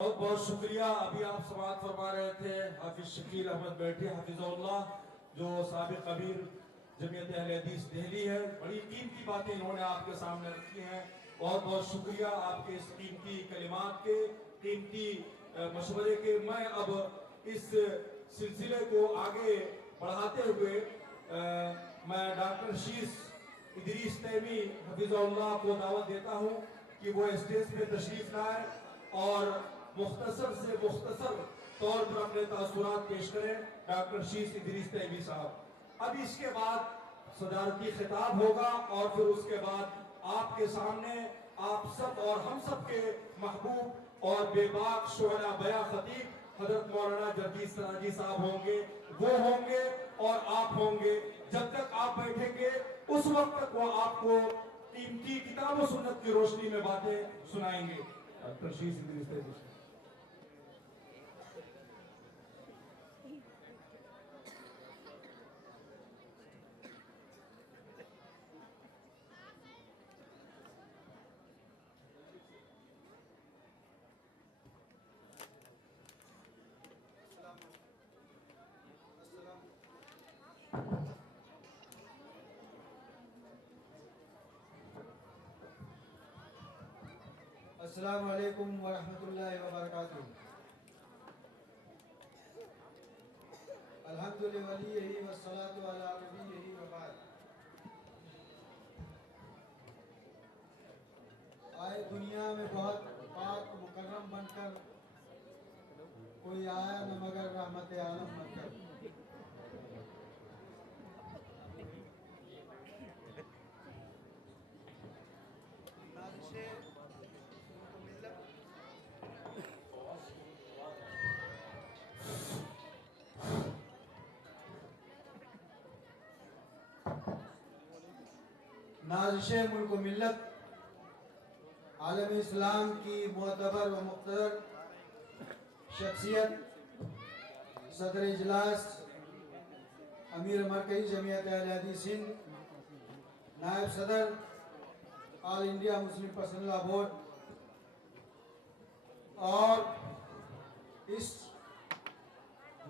بہت بہت شکریہ. ابھی آپ سماعت فرما رہے تھے حافظ شکیل احمد بیٹھی حفظہ اللہ، جو سابق امیر جمعیت اہل حدیث دہلی ہے. بڑی قیمتی باتیں انہوں نے آپ کے سامنے رکھی ہیں. بہت بہت شکریہ آپ کے اس قیمتی کلمات کے، قیمتی مشورے کے. میں اب اس سلسلے کو آگے بڑھاتے ہوئے میں ڈاکٹر شیس ادریس تیمی حفظہ اللہ کو دعوت دیتا ہوں کہ وہ اسٹیج پہ تشریف لائے اور مختصر سے مختصر طور پر اپنے تاثرات پیش کریں. ڈاکٹر شیس ادریس تیمی صاحب. اب اس کے بعد صدارتی خطاب ہوگا اور پھر اس کے بعد آپ کے سامنے آپ سب اور ہم سب کے محبوب اور بے باک شعلہ بیاں خطیب حضرت مولانا جردیس سراجی صاحب ہوں گے. وہ ہوں گے اور آپ ہوں گے. جب تک آپ بیٹھیں گے اس وقت تک وہ آپ کو قیمتی کتاب و سنت کی روشنی میں باتیں سنائیں گے. ڈاکٹر شیس ادریس تیمی صاحب. السلام علیکم ورحمۃ اللہ وبرکاتہ. الحمد لولیہ والصلاة علی نبیہ وبعد. آئے دنیا میں بہت پاک مکرم بن کر، کوئی آیا نہ مگر رحمت عالم بن کر. نازش ملک و ملت، عالم اسلام کی معتبر و مقتدر شخصیت، صدر اجلاس امیر مرکزی جمعیت اہل حدیث ہند، نائب صدر آل انڈیا مسلم پرسنل لا بورڈ، اور اس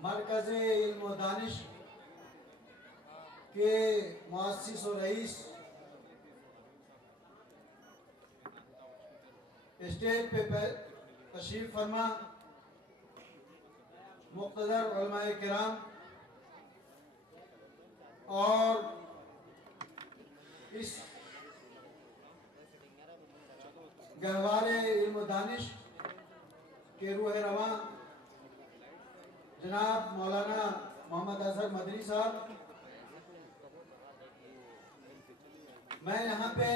مرکز علم و دانش کے مؤسس و رئیس، اسٹیج پہ تشریف فرما مقتدر علماء کرام اور اس گہوارے علم و دانش کے روح رواں جناب مولانا محمد اظہر مدنی صاحب. میں یہاں پہ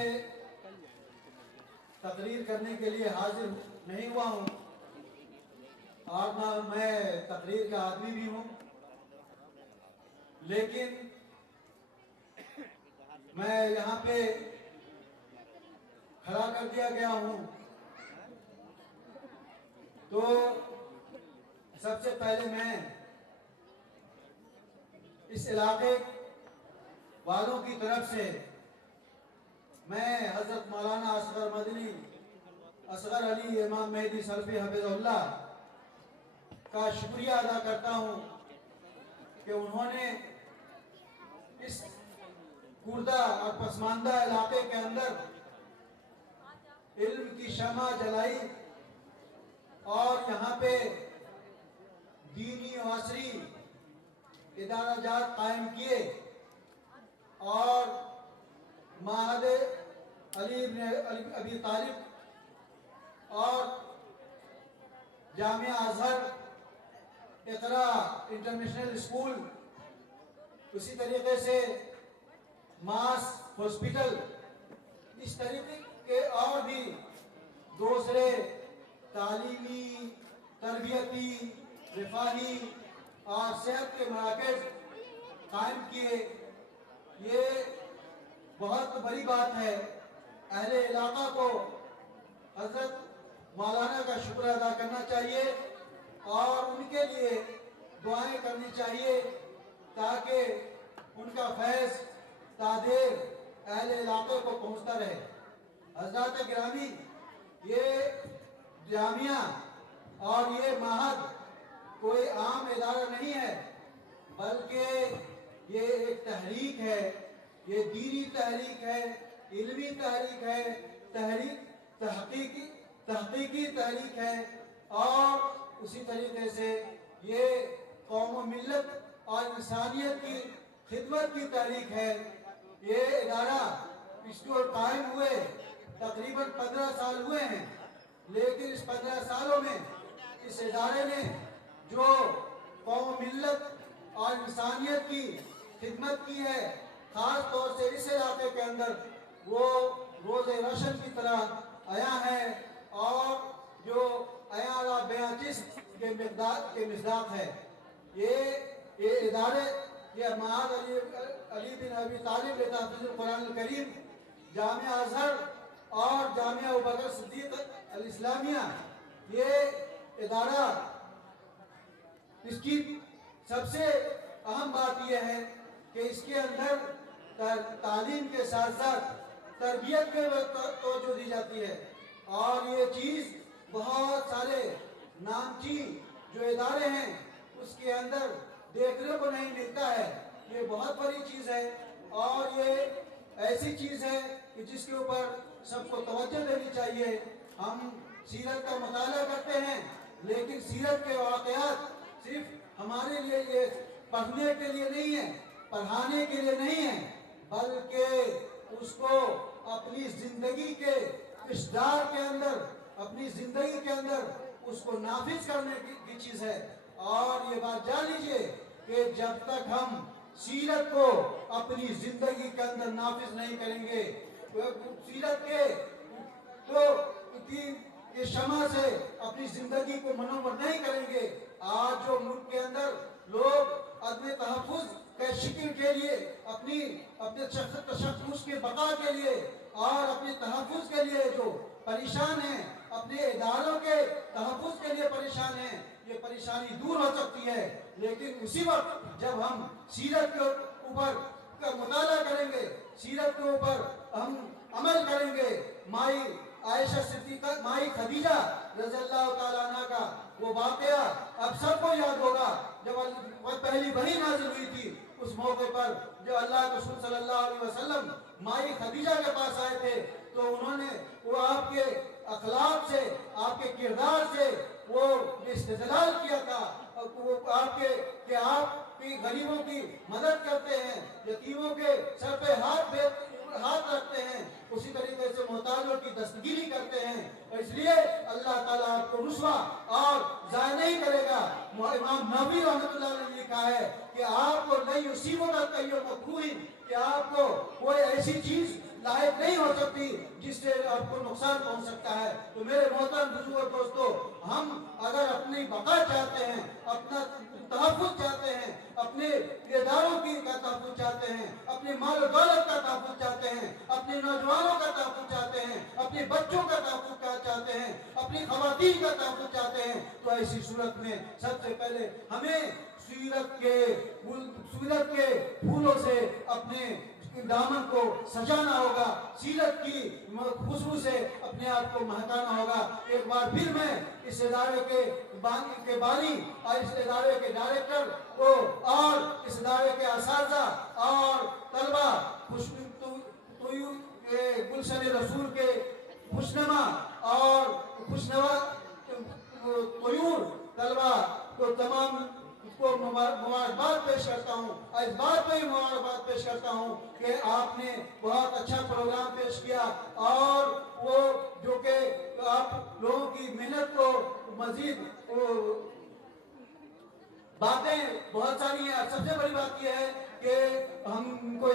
تقریر کرنے کے لیے حاضر نہیں ہوا ہوں اور نہ میں تقریر کا آدمی بھی ہوں، لیکن میں یہاں پہ کھڑا کر دیا گیا ہوں. تو سب سے پہلے میں اس علاقے والوں کی طرف سے میں حضرت مولانا اصغر مدنی، اصغر علی امام مہدی سلفی حفظہ اللہ کا شکریہ ادا کرتا ہوں کہ انہوں نے اس خوردہ اور پسماندہ علاقے کے اندر علم کی شمع جلائی اور یہاں پہ دینی و عصری ادارہ جات قائم کیے اور معہد علی بن ابی طالب اور جامعہ ازہر، اقرا انٹرنیشنل اسکول، اسی طریقے سے ماس ہاسپٹل، اس طریقے کے اور بھی دوسرے تعلیمی، تربیتی، رفاہی اور صحت کے مراکز قائم کیے. یہ بہت بڑی بات ہے. اہل علاقہ کو حضرت مولانا کا شکر ادا کرنا چاہیے اور ان کے لیے دعائیں کرنی چاہیے تاکہ ان کا فیض تادیر اہل علاقے کو پہنچتا رہے. حضرات گرامی، یہ جامعہ कोई आम इदारा नहीं है, बल्कि ये एक तहरीक है, ये दीनी तहरीक है, इल्मी तहरीक है, तहकीकी तहरीक है। और उसी तरीके से ये कौम व मिल्लत और इंसानियत की खिदमत की तहरीक है। ये इदारा इसको कायम हुए तकरीबन 15 साल हुए हैं, लेकिन इस 15 सालों में इस इदारे ने जो कौम मिल्लत और इंसानियत की खिदमत की है, खास तौर से इस इलाके के अंदर, वो रोज़े रोशन की तरह आया है और जो अयारा बेआजिज़ के मिज़दाक है। ये इदारे, ये महाद अली बिन अबी तालिब लिताफ़िज़ुल कुरान करीम, जामिया अज़हर और जामिया अबू बकर सिद्दीक़ अल इस्लामिया, ये इदारा, इसकी सबसे अहम बात यह है कि इसके अंदर तालीम के साथ साथ तरबियत के तवज्जो दी जाती है। और ये चीज़ बहुत सारे नामची जो इदारे हैं उसके अंदर देखने को नहीं मिलता है। ये बहुत बड़ी चीज़ है और ये ऐसी चीज़ है कि जिसके ऊपर सबको तवज्जो देनी चाहिए। हम सीरत का मुताला करते हैं, लेकिन सीरत के वाक़यात सिर्फ हमारे लिए ये पढ़ने के लिए नहीं है, पढ़ाने के लिए नहीं है, बल्कि उसको अपनी जिंदगी के किरदार के अंदर, अपनी जिंदगी के अंदर उसको नाफिज करने की चीज़ है। और ये बात जान लीजिए कि जब तक हम सीरत को अपनी जिंदगी के अंदर नाफिज नहीं करेंगे, सीरत के शमा से अपनी जिंदगी को मनोवर नहीं करेंगे। आज जो मुल्क के अंदर लोग अदम तहफ़्फ़ुज़ के शिक्ल के लिए, अपने तशख़्ख़ुस के बका के लिए और अपने तहफ़्फ़ुज़ के लिए जो परेशान हैं, अपने इदारों के तहफ़्फ़ुज़ के लिए परेशान हैं, ये परेशानी दूर हो सकती है। लेकिन उसी वक्त जब हम सीरत के ऊपर का मुताला करेंगे, सीरत के ऊपर हम अमल करेंगे, माई आयशा सिद्दीक़ा, माई खदीजा रज़ियल्लाहु ताला अन्हा का वो वाक़या अब सबको याद होगा, जब पहली वही नाज़िल हुई थी। उस मौके पर जो अल्लाह के रसूल सल्लल्लाहु अलैहि वसल्लम माई खदीजा के पास आए थे, तो उन्होंने वो आपके अखलाक से, आपके किरदार से वो इस्तेदलाल किया था, वो आपके आप गरीबों की मदद करते हैं, यतीमों के सर पे हाथ रखते हैं, उसी तरीके से मोहताजों की दस्तगीरी करते हैं। और इसलिए अल्लाह ताला आपको रुस्वा और ज़ाया नहीं करेगा। इमाम नबी रहमतुल्लाह अलैहि ने लिखा है कि आपको नहीं उसीबत कहियो मकरूह, कि आपको कोई ऐसी चीज लायक नहीं हो सकती जिससे आपको नुकसान पहुंच सकता है। तो मेरे मोहतरम बुजुर्ग दोस्तों, हम अगर अपनी बका चाहते हैं, अपना तहफ़्फ़ुज़ चाहते हैं, अपने इदारों की का तहफ़्फ़ुज़ चाहते हैं, अपने माल दौलत का तहफ़्फ़ुज़ चाहते हैं, अपने नौजवानों का तहफ़्फ़ुज़ चाहते हैं, अपने बच्चों का तहफ़्फ़ुज़ चाहते हैं, अपनी ख़वातीन का तहफ़्फ़ुज़ चाहते हैं, तो ऐसी सूरत में सबसे पहले हमें सीरत के फूलों से अपने दामन को सजाना होगा, सीरत की खुशबू से अपने आप को महकाना होगा। एक बार फिर मैं इस इदारे के बानी और इस इदारे के डायरेक्टर को और इस इदारे के असातिज़ा और तलबा गुलशन रसूल के खुशनमा और खुशनवा तयूर तलबा को तमाम को मुबारकबाद पेश करता हूँ। और इस बात पर ही मुबारकबाद पेश करता हूँ कि आपने बहुत अच्छा प्रोग्राम पेश किया और वो जो कि आप लोगों की मेहनत को मजीद बातें बहुत सारी हैं। सबसे बड़ी बात यह है कि हमको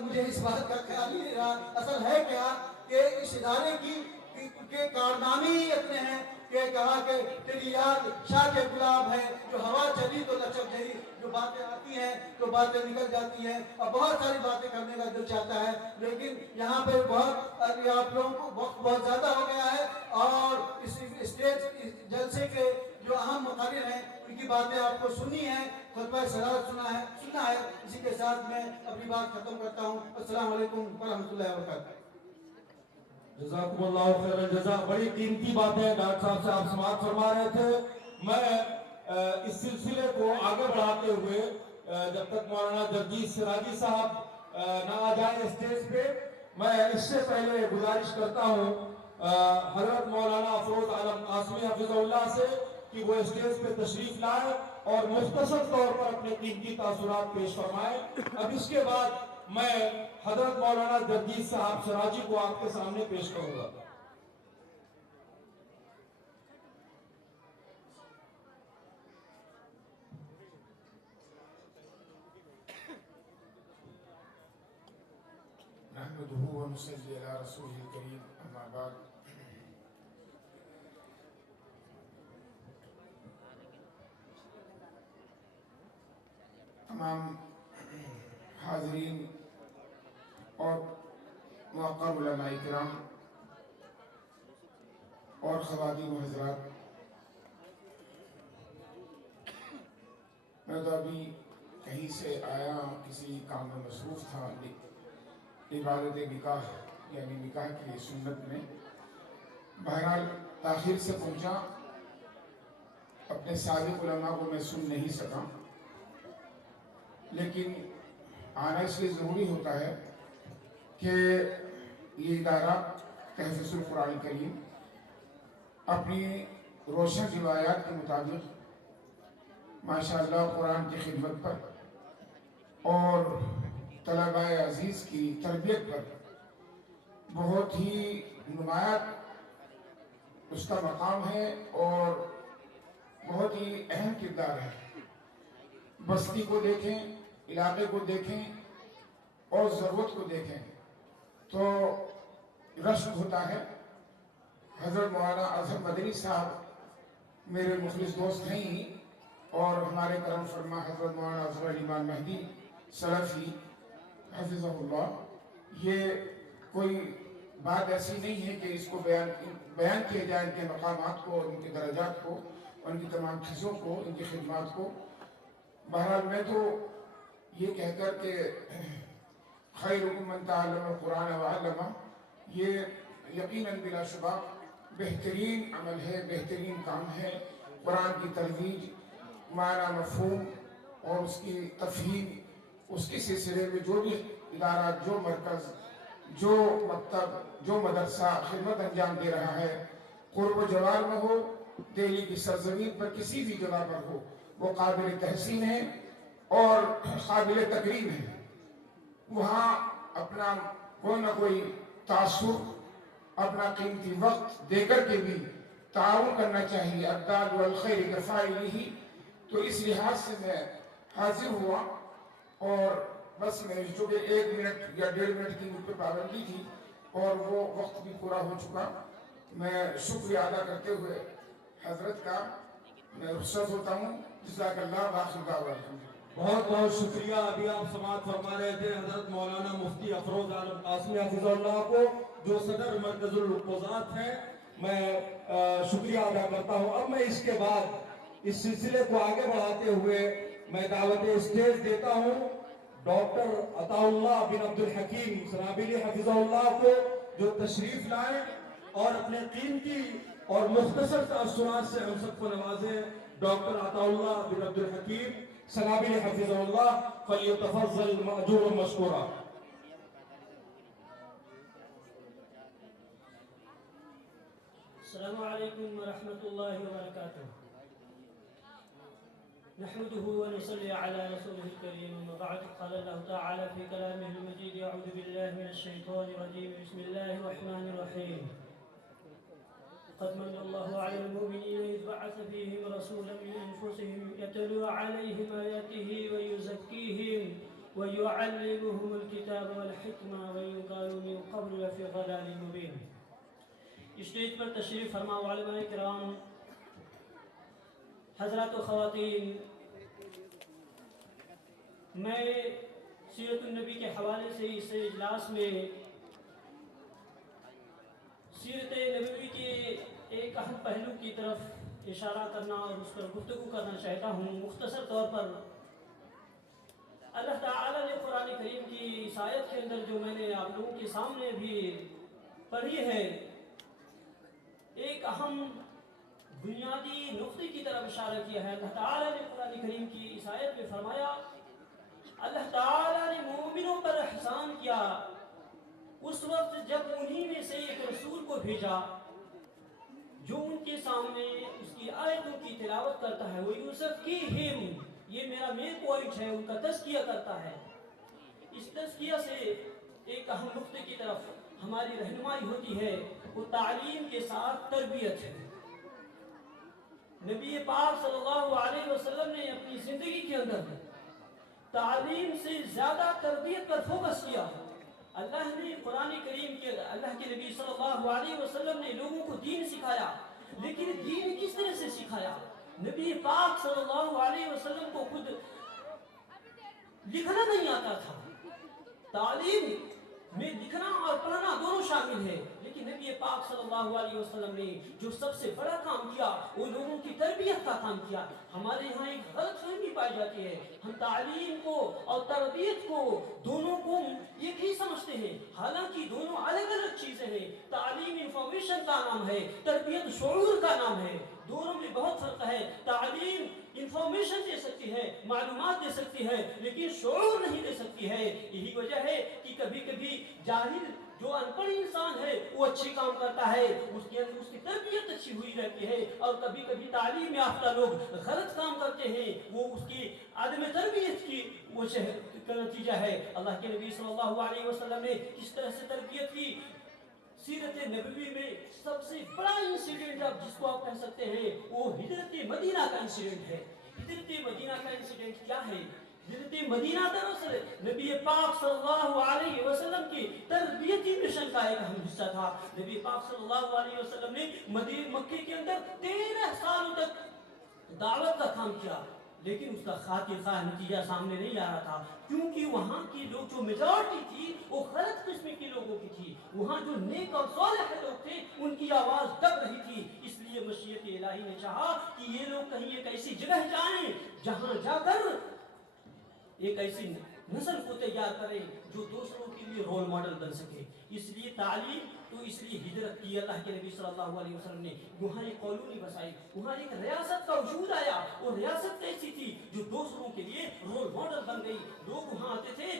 मुझे इस बात का ख्याल नहीं रहा, असल है क्या कि इस इदारे के कारनामे ही इतने हैं कि कहा कि तेरी याद शाह के गुलाब है, जो हवा चली तो लचक गई, जो बातें आती हैं तो बातें निकल जाती हैं और बहुत सारी बातें करने का दिल चाहता है, लेकिन यहाँ पे आप लोगों को वक्त बहुत ज़्यादा हो गया है और इस स्टेज जलसे के जो अहम मुक़र्रिर हैं उनकी बातें आपको सुननी है, खुतबा सलात सुनना है। इसी के साथ मैं अपनी बात खत्म करता हूँ। अस्सलाम वालेकुम व रहमतुल्लाहि व बरकातहू। जज़ाकुमुल्लाहु खैरल जज़ा। बड़ी कीमती बातें डॉक्टर साहब से आप समाअत फरमा रहे थे। मैं इस सिलसिले को आगे बढ़ाते हुए जब तक मौलाना जगजीत सिराजी साहब ना आ जाए स्टेज पे, मैं इससे पहले गुजारिश करता हूँ हजरत मौलाना अफरोज आलम कासमी हफिज़हुल्लाह से कि वो स्टेज पे तशरीफ लाए और मुख्तसर तौर पर अपने कीमती तासुरात पेश फरमाए। अब इसके बाद मैं हजरत मौलाना जगजीत साहब सिराजी को आपके सामने पेश करूंगा। नहमदुहु व नुसल्ली अला रसूलिल करीम, अम्मा बाद। तमाम हाज़रीन और मुअक्कर उलमाए किराम और ख़वातीन व हज़रात, मैं तो अभी कहीं से आया, किसी काम में मसरूफ़ था, इबादत निकाह यानी निकाह की सुन्नत में। बहरहाल ताख़ीर से पहुँचा, अपने साबिक़ उलमा को मैं सुन नहीं सका, लेकिन आना इसलिए ज़रूरी होता है कि ये इदारा तहफ़्फ़ुज़ुल कुरान करीम अपनी रोशन रिवायात के मुताबिक माशाअल्लाह कुरान की खिदमत पर और तलबाए अजीज़ की तरबियत पर बहुत ही नुमाया उसका मकाम है और बहुत ही अहम किरदार है। बस्ती को देखें, इलाके को देखें और ज़रूरत को देखें तो रश्क होता है। हज़रत मौलाना अज़हर मदनी साहब मेरे मुखलिस दोस्त हैं ही, और हमारे करम फरमा हज़रत मौलाना अज़हर इमाम महदी सलफ़ी हफ़िज़हुल्लाह, ये कोई बात ऐसी नहीं है कि इसको बयान किया जाए इनके मकामात को और उनके दर्जात को और उनकी तमाम चीज़ों को, इनकी खिदमात को। बहरहाल मैं तो ये कहकर के खैरुकुम मन तअल्लमल कुरान व अल्लमा, ये यकीनन बिलाशुबा बेहतरीन अमल है, बेहतरीन काम है। कुरान की तरवीज, माना, मफ़हूम और उसकी तफ़हीम, उसके सिलसिले में जो भी इदारा, जो मरकज़, जो मकतब, जो मदरसा खिदमत अंजाम दे रहा है, क़ुर्ब जवार में हो, दिल्ली की सरज़मीन पर किसी भी जगह पर हो, वो काबिल तहसीन है और काबिल तकरीम है। वहाँ अपना कोई ना कोई तासुर, अपना कीमती वक्त देकर के भी ताउन करना चाहिए। अद्दाल वल खैर कफ़ाइलिही। तो इस लिहाज से मैं हाजिर हुआ और बस मैं चूँकि 1 मिनट या 1.5 मिनट की मुझ पर पाबंदी थी और वो वक्त भी पूरा हो चुका, मैं शुक्रिया अदा करते हुए हजरत का मैं रुखसत होता हूँ। जज़ाकल्लाह वाखिर दावा। बहुत बहुत शुक्रिया। अभी आप समाअत फरमा रहे थे हजरत मौलाना मुफ्ती अफरोज आलम कासमी हफिज़हुल्लाह को, जो सदर मरकजुल क़ुज़ात हैं। मैं शुक्रिया अदा करता हूँ। अब मैं इसके बाद इस सिलसिले को आगे बढ़ाते हुए मैं दावत स्टेज देता हूँ डॉक्टर अताउल्लाह बिन अब्दुल हकीम सनाबिली हफिज़हुल्लाह को, जो तशरीफ लाए और अपने कीमती और मुख्तसर तासुरात से हम सबको नवाजे। डॉक्टर अताउल्लाह बिन अब्दुल हकीम सनाबिली हफिज़हुल्लाह, फलियतफ़ज़्ज़ल मअजूरन मशकूरा। अस्सलामु अलैकुम व रहमतुल्लाहि व बरकातुहू। नहमदुहु व नुसल्ली अला रसूलिल करीम, अम्मा बअद। क़ाल अल्लाहु तआला फ़ी कलामिहिल मजीद, अऊज़ु बिल्लाहि मिनश शैतानिर रजीम, बिस्मिल्लाहिर रहमानिर रहीम। क़द मन्ना अल्लाहु अलल मुमिनीना इज़ बअस फ़ीहिम रसूलन मिन अनफुसिहिम यतलू अलैहिम आयातिही व युज़क्कीहिम व युअल्लिमुहुमुल किताब वल हिकमा व इन कानू मिन क़ब्ल लफ़ी ज़लालिम मुबीन। स्टेज पर तशरीफ़ फरमा उलमाए किराम, हज़रात व ख़वातीन, मैं सीरतुन नबी के हवाले से इस इजलास में सीरत नबवी के एक अहम पहलू की तरफ इशारा करना और उस पर गुफ्तगू करना चाहता हूँ। मुख्तसर तौर पर अल्लाह ताला ने कुरान करीम की इस आयत के अंदर, जो मैंने आप लोगों के सामने भी पढ़ी है, एक अहम بنیادی نقطے کی طرف اشارہ کیا ہے۔ اللہ تعالیٰ نے قرآن کریم کی اس آیت میں فرمایا اللہ تعالیٰ نے مومنوں پر احسان کیا اس وقت جب انہی میں سے ایک رسول کو بھیجا جو ان کے سامنے اس کی آیتوں کی تلاوت کرتا ہے، وہ یوسف کی ہم، یہ میرا مین پوائنٹ ہے، ان کا تزکیہ کرتا ہے۔ اس تزکیہ سے ایک اہم نقطے کی طرف ہماری رہنمائی ہوتی ہے، وہ تعلیم کے ساتھ تربیت ہے۔ نبی پاک صلی اللہ علیہ وسلم نے اپنی زندگی کے اندر تعلیم سے زیادہ تربیت پر فوکس کیا۔ اللہ نے قرآن کریم کے اللہ کے نبی صلی اللہ علیہ وسلم نے لوگوں کو دین سکھایا، لیکن دین کس طرح سے سکھایا؟ نبی پاک صلی اللہ علیہ وسلم کو خود لکھنا نہیں آتا تھا۔ تعلیم میں لکھنا اور پڑھنا دونوں شامل ہے، لیکن نبی پاک صلی اللہ علیہ وسلم نے جو سب سے بڑا کام کیا وہ لوگوں کی تربیت کا کام کیا۔ ہمارے یہاں ایک غلط فہمی پائی جاتی ہے، ہم تعلیم کو اور تربیت کو دونوں کو ایک ہی سمجھتے ہیں، حالانکہ دونوں الگ الگ چیزیں ہیں۔ تعلیم انفارمیشن کا نام ہے، تربیت شعور کا نام ہے، دونوں میں بہت فرق ہے۔ تعلیم انفارمیشن دے سکتی ہے، معلومات دے سکتی ہے، لیکن شعور نہیں دے سکتی ہے۔ یہی وجہ ہے کہ کبھی کبھی جاہل جو ان پڑھ انسان ہے وہ اچھی کام کرتا ہے، اس کی تربیت اچھی ہوئی رہتی ہے، اور کبھی کبھی تعلیم یافتہ لوگ غلط کام کرتے ہیں، وہ اس کی عدم تربیت کی وجہ کا نتیجہ ہے۔ اللہ کے نبی صلی اللہ علیہ وسلم نے کس طرح سے تربیت کی، سیرت نبوی میں سب سے بڑا انسیڈنٹ اب جس کو آپ کہہ سکتے ہیں وہ ہجرت مدینہ کا انسیڈنٹ ہے۔ ہجرت مدینہ کا انسیڈنٹ کیا ہے؟ ہجرت مدینہ دراصل نبی پاک صلی اللہ علیہ وسلم کی تربیتی مشن کا ایک اہم حصہ تھا۔ نبی پاک صلی اللہ علیہ وسلم نے مکے کے اندر 13 سالوں تک دعوت کا کام کیا، لیکن اس کا خاطر خواہ نتیجہ سامنے نہیں آ رہا تھا، کیونکہ وہاں کی لوگ جو میجورٹی تھی وہ غلط قسم کے لوگوں کی تھی۔ وہاں جو نیک اور صالح لوگ تھے ان کی آواز دب رہی تھی، اس لیے مشیت الہی نے چاہا کہ یہ لوگ کہیں ایک ایسی جگہ جائیں جہاں جا کر ایک ایسی نسل کو تیار کریں جو دوسروں کے لیے رول ماڈل بن سکے۔ اس لیے تعلیم تو اس لیے ہجرت کی اللہ کے نبی صلی اللہ علیہ وسلم نے، وہاں ایک کالونی بسائی، وہاں ایک ریاست کا وجود آیا، اور ریاست ایسی تھی جو دوسروں کے لیے رول ماڈل بن گئی۔ لوگ وہاں آتے تھے،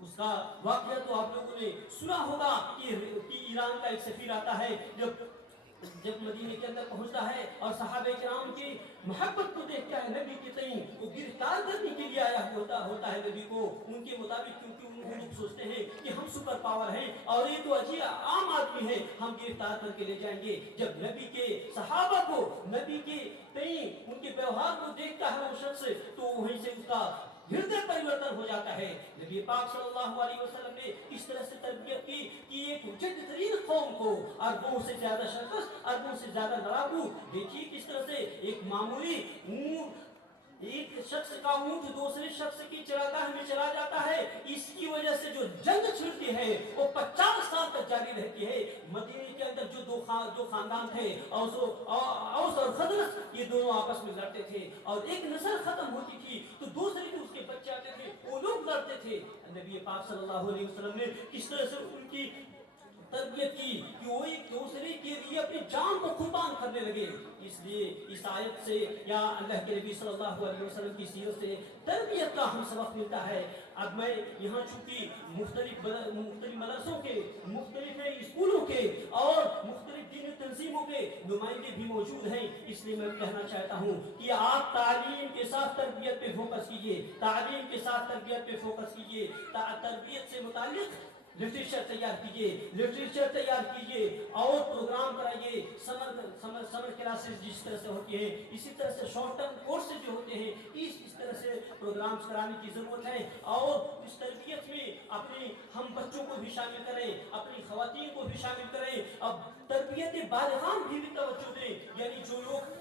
اس کا واقعہ تو آپ لوگوں نے سنا ہوگا کہ ایران کا ایک سفیر آتا ہے، جب مدینے کے اندر پہنچتا ہے اور صحابہ کرام کی محبت کو دیکھتا ہے نبی کے تئیں، وہ گرفتار کرنے کے لیے آیا ہوتا ہے نبی کو ان کے مطابق، کیونکہ وہ لوگ سوچتے ہیں کہ ہم سپر پاور ہیں اور یہ تو عام آدمی ہے، ہم گرفتار کر کے لے جائیں گے۔ جب نبی کے صحابہ کو نبی کے تئیں ان کے ویوہار کو دیکھتا ہے وہ شخص، تو وہیں سے اس کا ہردے پریورتن ہو جاتا ہے۔ نبی پاک صلی اللہ علیہ وسلم نے اس طرح سے تربیت کی کہ ایک جد ترین قوم کو اربوں سے زیادہ شخص، اربوں سے زیادہ لڑاکو، دیکھیے کس طرح سے ایک معمولی ایک شخص کا اونٹ دوسرے شخص کی چراگاہ میں چلا جاتا ہے، اس کی وجہ سے جو جنگ چھڑتی ہے وہ 50 سال تک جاری رہتی ہے۔ مدینے کے اندر جو دو خاندان تھے، اوس اور خزرج، یہ دونوں آپس میں لڑتے تھے، اور ایک نسل ختم ہوتی تھی تو دوسرے بھی اس کے بچے آتے تھے، وہ لوگ لڑتے تھے۔ نبی پاک صلی اللہ علیہ وسلم نے کس طرح سے ان کی تربیت کی کہ وہ ایک دوسرے کے لیے اپنی جان کو قربان کرنے لگے۔ اس لیے اس آیت سے یا اللہ کے نبی صلی اللہ علیہ وسلم کی سیرت سے تربیت کا ہم سبق ملتا ہے۔ اب میں یہاں چونکہ مختلف مدرسوں کے، مختلف اسکولوں کے اور مختلف دینی تنظیموں کے نمائندے بھی موجود ہیں، اس لیے میں کہنا چاہتا ہوں کہ آپ تعلیم کے ساتھ تربیت پہ فوکس کیجئے، تعلیم کے ساتھ تربیت پہ فوکس کیجئے، تربیت سے متعلق لٹریچر تیار کیجئے اور پروگرام کرائیے، سمر کلاسز جس طرح سے ہوتی ہیں، اسی طرح سے شارٹ ٹرم کورسز جو ہوتے ہیں، اس طرح سے پروگرامز کرانے کی ضرورت ہے، اور اس تربیت میں اپنے ہم بچوں کو بھی شامل کریں، اپنی خواتین کو بھی شامل کریں، اب تربیت بالغان بھی توجہ دیں، یعنی جو لوگ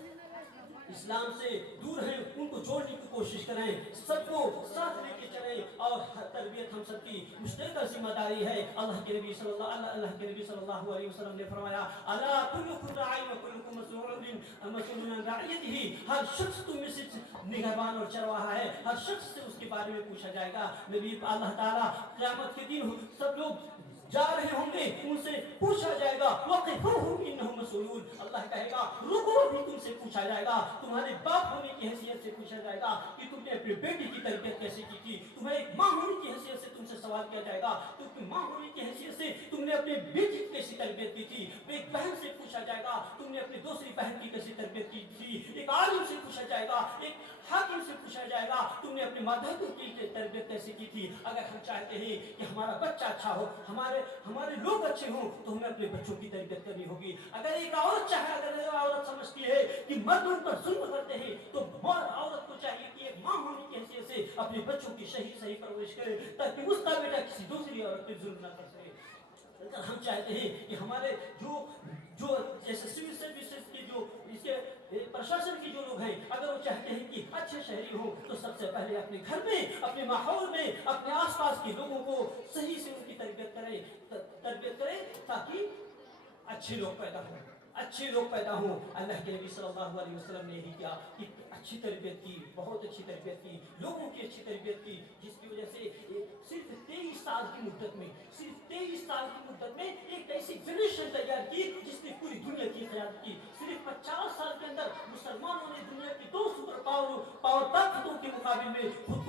اسلام سے دور ہیں ان کو جوڑنے کی کوشش کریں، سب کو ساتھ لے کے چلیں، اور تربیت ہم سب کی مشترکہ ذمہ داری ہے۔ اللہ کے نبی صلی اللہ علیہ وسلم نے فرمایا، الا کلکم راع و کلکم مسئول عن رعیتہ، ہر شخص تم میں سے نگہبان اور چرواہا ہے، ہر شخص سے اس کے بارے میں پوچھا جائے گا۔ نبی اللہ تعالیٰ قیامت کے دن سب لوگ जा रहे होंगे उनसे पूछा जाएगा वक़िफ़ूहुम इन्नहुम मसऊलून, अल्लाह कहेगा रुको, भी तुमसे पूछा जाएगा, तुम्हारे बाप होने की हैसियत से पूछा जाएगा कि तुमने अपनी बेटी की तरबियत कैसे की थी, तुम्हें एक माँ होने की हैसियत से तुमसे सवाल किया जाएगा, तुम माँ होने की हैसियत से तुमने अपनी बेटी की कैसी तरबियत की थी, एक बहन से पूछा जाएगा तुमने अपनी दूसरी बहन की कैसी तरबियत की थी, एक आलिम से पूछा जाएगा, एक हाकिम से पूछा जाएगा तुमने अपने माता-पिता की तरबियत कैसे की थी। अगर हम चाहते हैं कि हमारा बच्चा अच्छा हो, हमारे लोग अच्छे हों, तो हमें अपने बच्चों की तरबियत करनी होगी। अगर एक औरत चाहे, अगर एक औरत समझती है कि मर्द उन पर जुल्म करते हैं, तो औरत को चाहिए कि एक माँ होने की हैसियत से अपने बच्चों की सही परवरिश करे, ताकि उसका बेटा किसी दूसरी औरत पे जुल्म न कर सके। अगर हम चाहते हैं कि हमारे जो जैसे सिविल सर्विसेज के जो इसके प्रशासन के जो लोग हैं, अगर वो चाहते हैं कि अच्छे शहरी हो, तो सबसे पहले अपने घर में, अपने माहौल में, अपने आसपास के लोगों को सही से उनकी तरबियत करें ताकि अच्छे लोग पैदा हों, अच्छे लोग पैदा हों। अल्लाह के नबी सल्लल्लाहु अलैहि वसल्लम ने यही किया कि अच्छी तरबियत की, बहुत अच्छी तरबियत की, लोगों की अच्छी तरबियत की, जिसकी वजह से सिर्फ 23 साल की मुद्दत में, सिर्फ 23 साल की मुद्दत में एक ऐसी जनरेशन तैयार की जिसने पूरी दुनिया की क़यादत की। सिर्फ 50 साल के अंदर मुसलमानों ने दुनिया की 2 सुपर पावर ताकतों के मुकाबले में खुद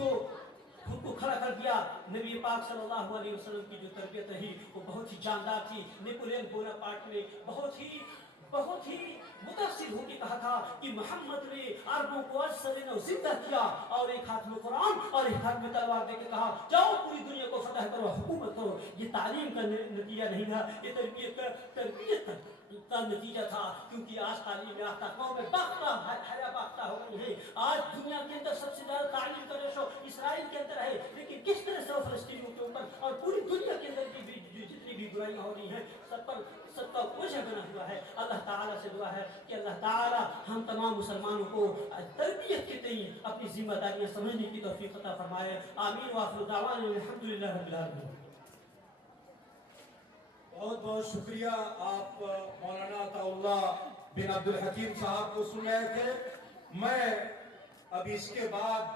को खड़ा कर दिया। नबी पाक सल्लल्लाहु अलैहि वसल्लम की जो तरबियत रही वो बहुत ही जानदार थी। नेपोलियन बोनापार्ट ने बहुत ही मुतासिर होकर कहा था कि मोहम्मद ने अरबों को असरन जिंदा किया, और एक हाथ में कुरान और एक हाथ में तलवार देकर कहा जाओ पूरी दुनिया को फतह करो, हुकूमत करो। ये तालीम का नतीजा नहीं था, ये तरबियत का नतीजा था, क्योंकि आज तालीम याफ्ता कौम में हया बाख्ता हो गई है। आज दुनिया के अंदर सबसे ज्यादा तालीम का रेशो इसराइल के अंदर है, लेकिन किस तरह से फलस्तीनियों के ऊपर और पूरी दुनिया के अंदर भी जितनी भी बुराइयां हो रही हैं सबका वजह बना हुआ है। अल्लाह ताला से दुआ है कि अल्लाह ताला हम तमाम मुसलमानों को तरबियत के तई अपनी जिम्मेदारियां समझने की तौफीक अता फरमाए। आमीन व आखिर दावाना अल्हम्दुलिल्लाहि रब्बिल आलमीन। बहुत बहुत शुक्रिया। आप मौलाना अताउल्लाह बिन अब्दुल हकीम साहब को सुन रहे थे। मैं अब इसके बाद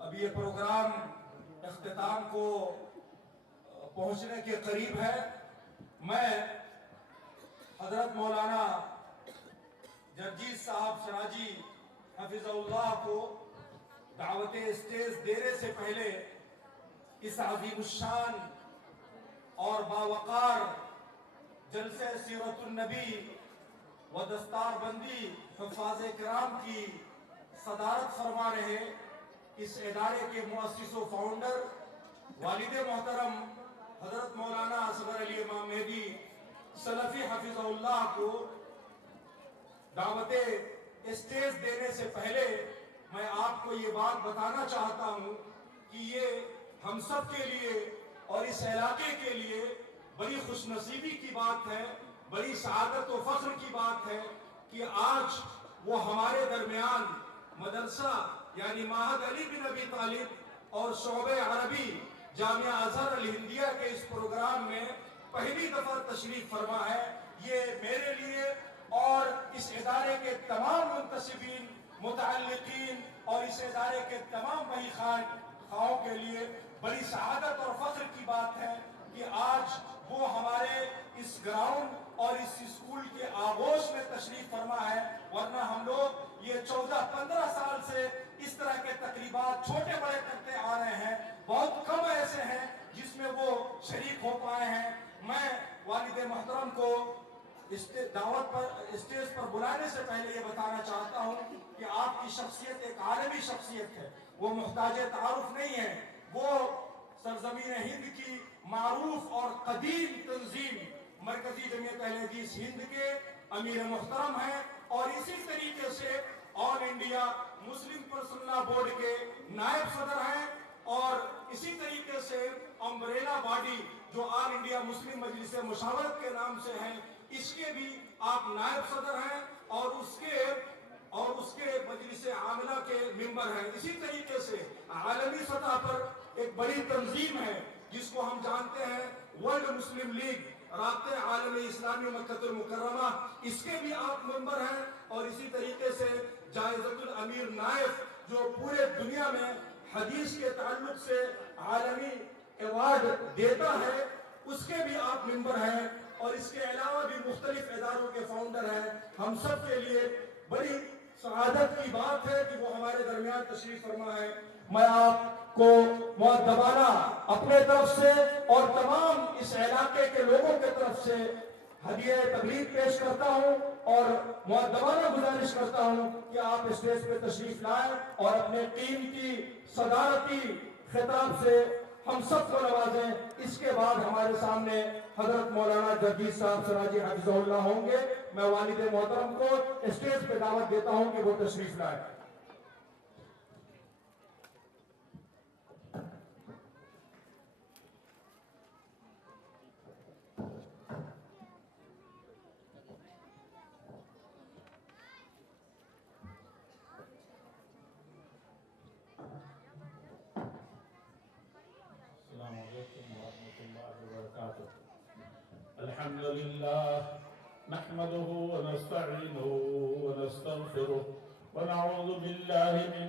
अब ये प्रोग्राम इख्तिताम को पहुंचने के करीब है। मैं हजरत मौलाना जगजीत साहब सराजी हफिज़हुल्लाह को दावत स्टेज देने से पहले इस अज़ीमुश्शान और बावकार जलसे सीरतुन नबी व दस्तार बंदी हुफ़ाज़े किराम की सदारत फरमा रहे इस इदारे के मुअस्सिस व फाउंडर वालिद मोहतरम हजरत मौलाना असगर अली इमाम मेहदी सलफी हफिज़हुल्लाह को दावत स्टेज देने से पहले मैं आपको ये बात बताना चाहता हूँ कि ये हम सब के लिए और इस इलाके के लिए बड़ी खुशनसीबी की बात है, बड़ी सआदत व फख्र की बात है कि आज वो हमारे दरमियान मदरसा यानी माहद अली बिन अबी तालिब और शोबे अरबी जामिया अजहर अल हिंदिया के इस प्रोग्राम में पहली दफा तशरीफ फरमा है। ये मेरे लिए और इस इदारे के तमाम मुंतसिबीन, मुतअल्लिकीन और इस इदारे के तमाम वही खाओं के लिए बड़ी सआदत और फख्र की बात है कि आज वो हमारे इस ग्राउंड और इस स्कूल के आगोश में तशरीफ फरमा है। वरना हम लोग ये 14-15 साल से इस तरह के तकरीबात छोटे बड़े करते आ रहे हैं, बहुत कम ऐसे हैं जिसमें वो शरीक हो पाए हैं। मैं वालिद मोहतरम को दावत पर स्टेज पर बुलाने से पहले ये बताना चाहता हूँ कि आपकी शख्सियत एक आलमी शख्सियत है, वो मुहताज तारुफ नहीं है। वो सरजमीन हिंद की मारूफ और कदीम तंजीम मरकजी जमीयत अहले हदीस हिंद के अमीर मुहतरम हैं और इसी तरीके से all India Muslim personal board के नायब सदर हैं और इसी तरीके से अम्ब्रेला बॉडी जो ऑल इंडिया मुस्लिम मजलिस मुशावरत के नाम से है, इसके भी आप नायब सदर हैं और उसके मजलिस आमिला के मेंबर हैं। इसी तरीके से आलमी सतह पर एक बड़ी तंजीम है جس کو ہم جانتے ہیں ورلڈ مسلم لیگ رابطہ عالم اسلامی مکہ المکرمہ، اس کے بھی آپ ممبر ہیں، اور اسی طریقے سے جائزۃ الامیر نائف جو پورے دنیا میں حدیث کے تعلق سے عالمی ایوارڈ دیتا ہے، اس کے بھی آپ ممبر ہیں، اور اس کے علاوہ بھی مختلف اداروں کے فاؤنڈر ہیں۔ ہم سب کے لیے بڑی سعادت کی بات ہے کہ وہ ہمارے درمیان تشریف فرما ہے۔ میں آپ کو مؤدبانہ اپنے طرف سے اور تمام اس علاقے کے لوگوں کے طرف سے ہدیہ تبریک پیش کرتا ہوں، اور مؤدبانہ گزارش کرتا ہوں کہ آپ اسٹیج پہ تشریف لائیں اور اپنے قیمتی صدارتی خطاب سے ہم سب کو نوازیں۔ اس کے بعد ہمارے سامنے حضرت مولانا جگدیش صاحب سراجی حفظہ اللہ ہوں گے۔ میں والد محترم کو اسٹیج پہ دعوت دیتا ہوں کہ وہ تشریف لائیں۔ السلام علیکم ورحمۃ اللہ وبرکاتہ۔ الحمد للہ نحمده ونستعینه ونستغفره ونعوذ باللہ من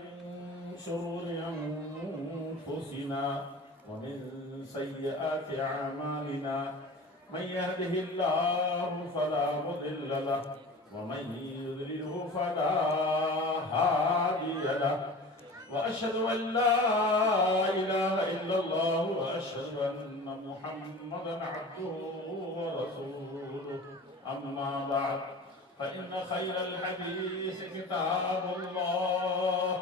شرور انفسنا ومن سیئات اعمالنا، من يهده اللہ فلا مضل له ومن يضلله فلا هادي له، وأشهد أن لا إله إلا الله وأشهد أن محمدا عبده ورسوله، أما بعد فإن خير الحديث كتاب الله،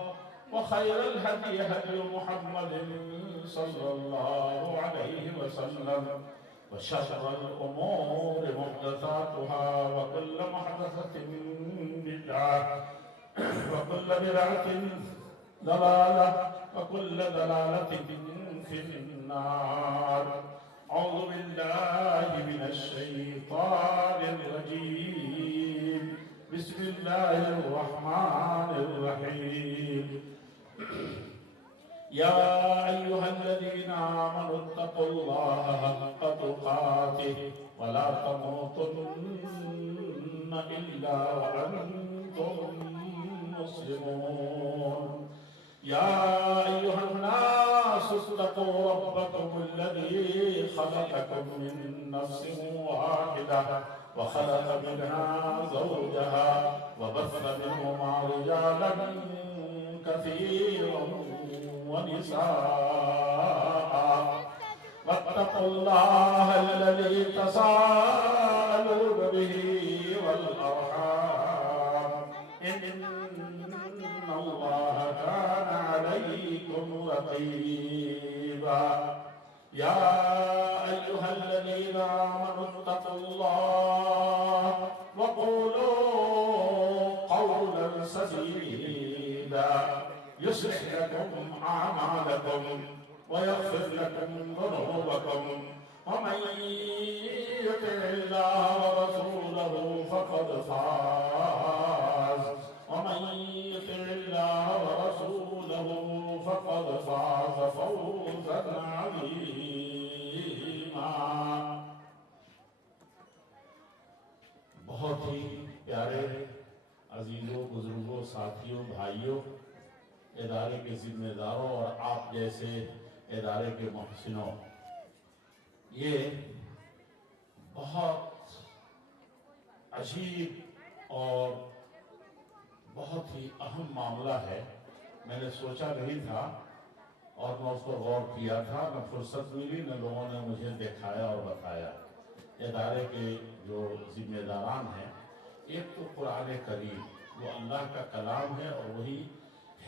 وخير الهدي هدي محمد صلى الله عليه وسلم، وشر الأمور محدثاتها، وكل محدثة بدعة، وكل بدعة ضلالة، وكل ضلالة في النار۔ أعوذ بالله من الشيطان الرجيم، بسم الله الرحمن الرحيم۔ يا أيها الذين آمنوا اتقوا الله حق تقاته ولا تموتن إلا وأنتم مسلمون۔ يا أيها الناس اتقوا ربكم الذي خلقكم من نفس واحدة وخلق منها زوجها وبث منهما رجالا كثيرا ونساء، واتقوا الله الذي تساءلون به والأرحام، إن الله كان عليكم رقيبا۔ يا أيها الذين آمنوا اتقوا الله وقولوا قولا سديدا يصلح لكم أعمالكم ويغفر لكم ذنوبكم، ومن يطع الله ورسوله فقد فاز، ومن يطع الله ورسوله فقد فاز فوزا عظيما۔ بہت ہی پیارے عزیزوں، بزرگوں، ساتھیوں، بھائیوں، ادارے کے ذمہ داروں اور آپ جیسے ادارے کے محسنوں، یہ بہت عجیب اور بہت ہی اہم معاملہ ہے۔ میں نے سوچا نہیں تھا اور میں اس پر غور کیا تھا، نہ فرصت ملی، نہ لوگوں نے مجھے دکھایا اور بتایا۔ ادارے کے جو ذمہ داران ہیں، ایک تو قرآن کریم وہ اللہ کا کلام ہے اور وہی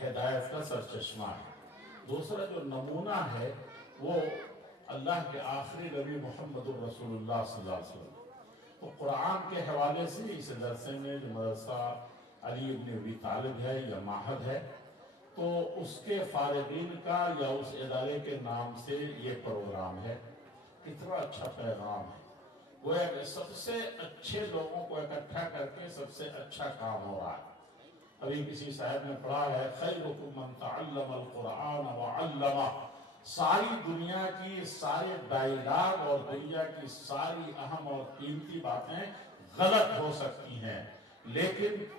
ہدایت کا سرچشمہ ہے۔ دوسرا جو نمونہ ہے وہ اللہ کے آخری نبی محمد الرسول اللہ صلی اللہ علیہ وسلم۔ تو قرآن کے حوالے سے اس درسے میں جو مدرسہ علی ابن ابی طالب ہے یا معہد ہے، تو اس کے فارغین کا یا اس ادارے کے نام سے یہ پروگرام ہے۔ کتنا اچھا پیغام ہے، وہ ایک سب سے اچھے لوگوں کو اکٹھا کر کے سب سے اچھا کام ہو رہا ہے۔ ابھی کسی صاحب نے پڑھا ہے خیرکم من تعلم القرآن وعلمہ، सारी दुनिया की सारे डायलॉग और दुनिया की सारी अहम और कीमती बातें गलत हो सकती हैं, लेकिन